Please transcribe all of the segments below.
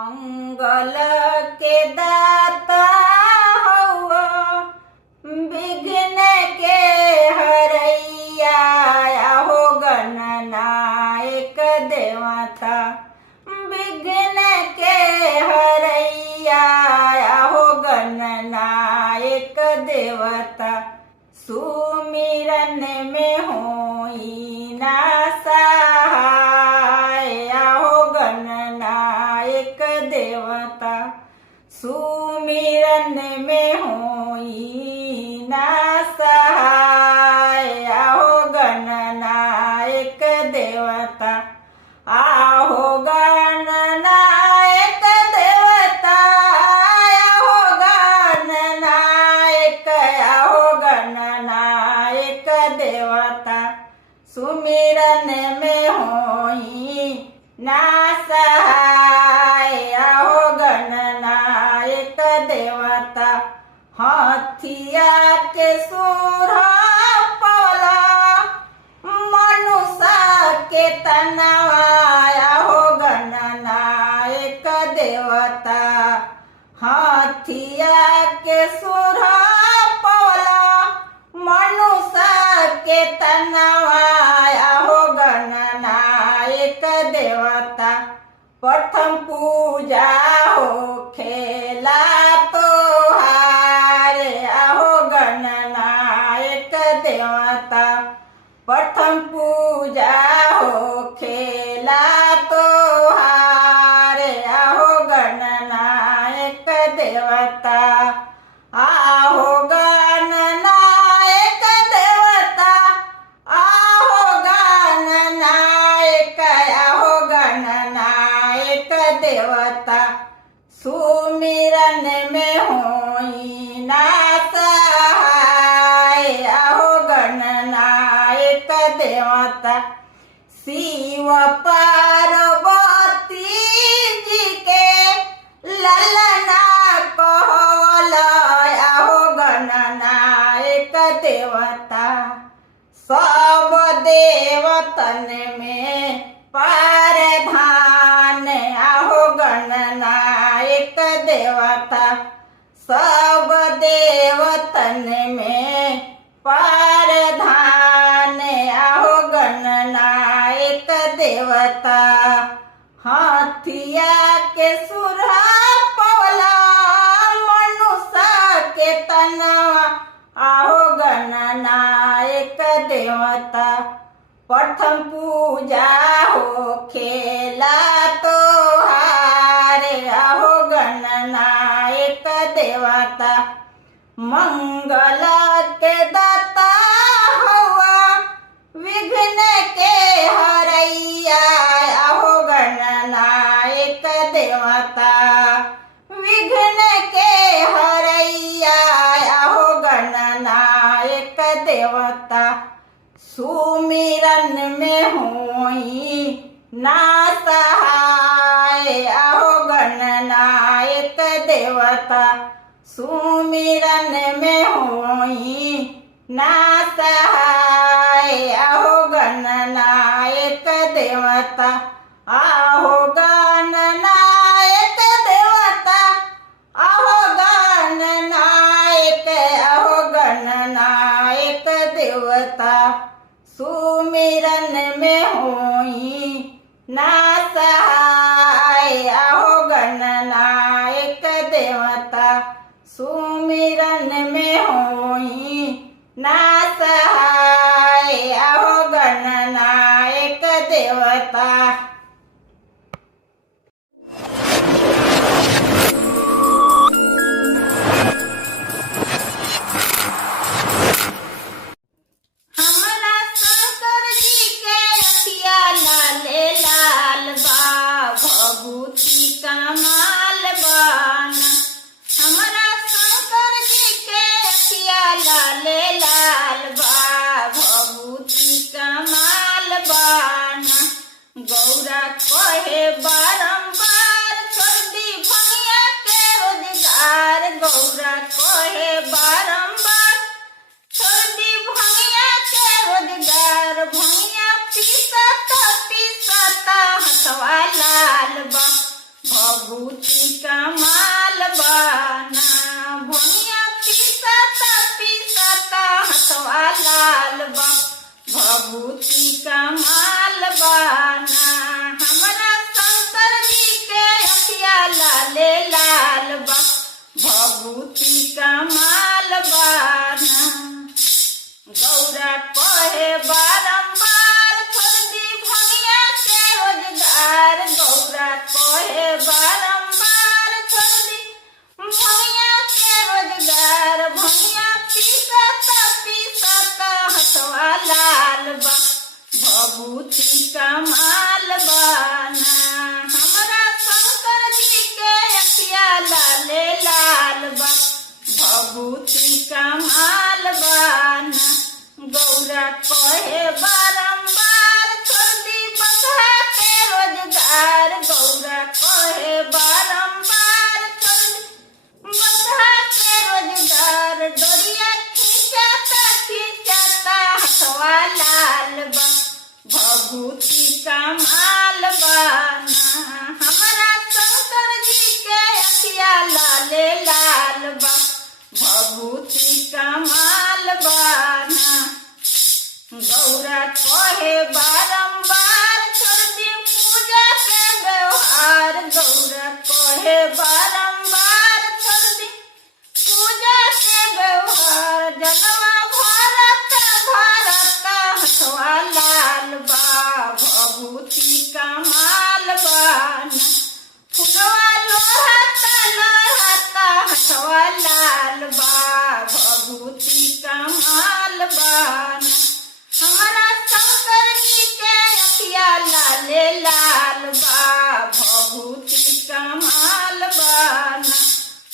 मंगल के दाता हउआ, विघ्न के हरैया हो गणनायक देवता। विघ्न के हरैया हो गणनायक देवता। सुमिरन में होई ना सहाय हो गणनायक देवता। सुमिरन में होई ना सहाय हो गणनायक देवता। आहो गणनायक देवता, आहो गणनायक, आहो गणनायक देवता। सुमिरन में होई ना सहाय हो गणनायक देवता। हाथिया के सूर पला, मनुष्य के तनवाया हो गणनायक देवता। हाथिया के सूर पला, मनुष्य के तनवाया हो गणनायक देवता। प्रथम पूजा हो खेला तोहार हो गणनायक देवता। प्रथम पूजा हो खेला तोहार हो गणनायक देवता। आहो गणनायक देवता, आहो गणनायक, आहो गणनायक देवता। सुमिरन में होई ना सहाय हो गणनायक देवता। शिव पार्वती जी के ललना कहला हो गणनायक देवता। सब देवतन में परधान आहो गणनायक देवता। सब देवतन में परधान आहो गणनायक देवता। हाथिया के सुरा पवला, मनुष्य के तनवा आहो गणनायक देवता। प्रथम पूजा हो खेला तोहार आहो गणनायक देवता। मंगल के दाता हउआ, विघ्न के हरैया आहो गणनायक देवता। विघ्न के हरैया आहो गणनायक देवता। सुमिरन में होई ना सहाय आहो गणनायक देवता। सुमिरन में होई ना सहाय आहो गणनायक देवता। आहो गणनायक देवता, आहो गणनायक, आहो गणनायक देवता। सुमिरन में होई ना सहाय आहो गणनायक देवता। सुमिरन में होई ना सहाय आहो गणनायक देवता। हमरा शंकर जी के रतिया लाले लाल बा, भभूति कमाल बान। हमरा शंकर जी के रतिया लाले लाल बा, भभूति कमाल बान। गौरा कहे बारंबार छोड़ दी भैया के रोजगार। गौरा कहे बारंबार छोड़ दी भैया के रोजगार। भैया पीसता पीसता हथवा लाल बा, भभूति भभूति कमाल बाना भंगिया पीसत पीसत हथवा लाल बा भभूति कमाल बाना हमरा शंकर जी के अखिया लाले लाल बा भभूति कमाल बाना गौरा कहे बारंबार छोड़ दी भंगिया के रोजगार गौरा कहे बारंबार छोड़ दी भंगिया के रोजगार भंगिया पीसत पीसत हथवा लाल बा भभूति कमाल बाना हमरा शंकर जी के अखिया लाले लाल बा भभूति कमाल बाना गौरा कहे बारंबार छोड़ दी बसहा के रोजगार गौरा कहे बारंबार छोड़ दी बसहा के रोजगार डोरिया खींचता खींचता हथवा लाल बा भभूति कमाल बाना हमरा शंकर जी के अखिया लाले लाल बा भभूति कमाल बाना गौरा कहे बारंबार छोड़ दी पूजा के व्यवहार गौरा कहे बारंबार छोड़ दी पूजा के व्यवहार जलवा भारत भारत हथवा लाल बा भभूति कमाल बाना फुलवा लोहता लोहता हथवा लाल बा भभूति कमाल बाना हमरा शंकर जी के अखिया लाले लाल बा भभूति कमाल बाना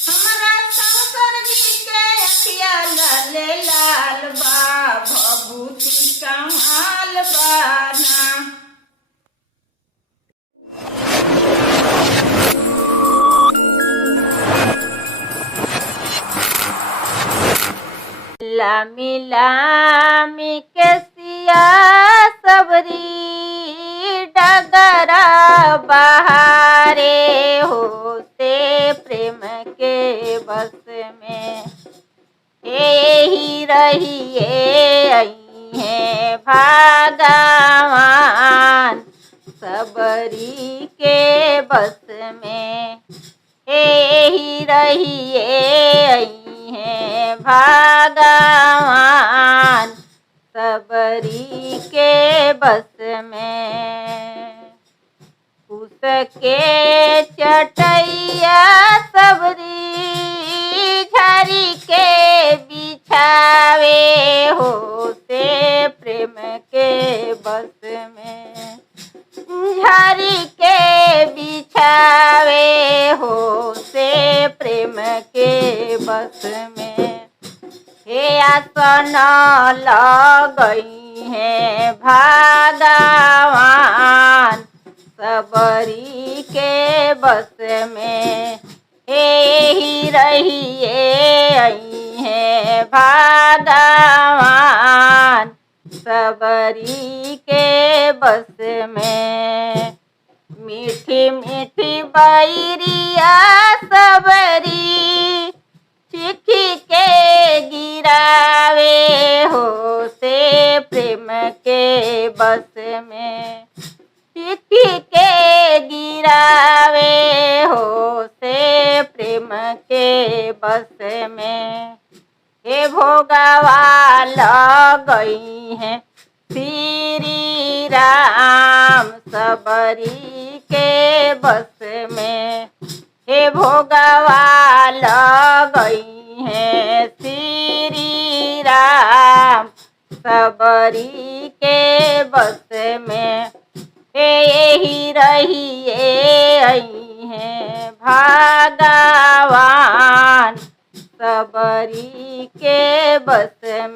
हमरा शंकर जी के अखिया लाले लाल बा भभूति कमाल बाना लामी लामी के सिया सबरी डगरा बहारे होते प्रेम के बस में यही रहिए आई है भगवान सबरी के बस में यही रहिए आई है भगवान सबरी के बस में उसके चटैया सबरी झरी के बिछावे होते प्रेम के बस में झरी के बिछावे होते प्रेम के बस में हे आसन लगई है भगवान सबरी के बस में यही रहिए आई है भगवान सबरी के बस में मीठी मीठी बैरिया सबरी चिखी के गिरावे होते प्रेम के बस में चिखी के गिरावे होते प्रेम के बस में हे भोगवा लगई है श्री राम सबरी के बस में हे भोगवा लगई है श्री राम सबरी के बस में यही रहिए आई है भगवान सबरी के बस में।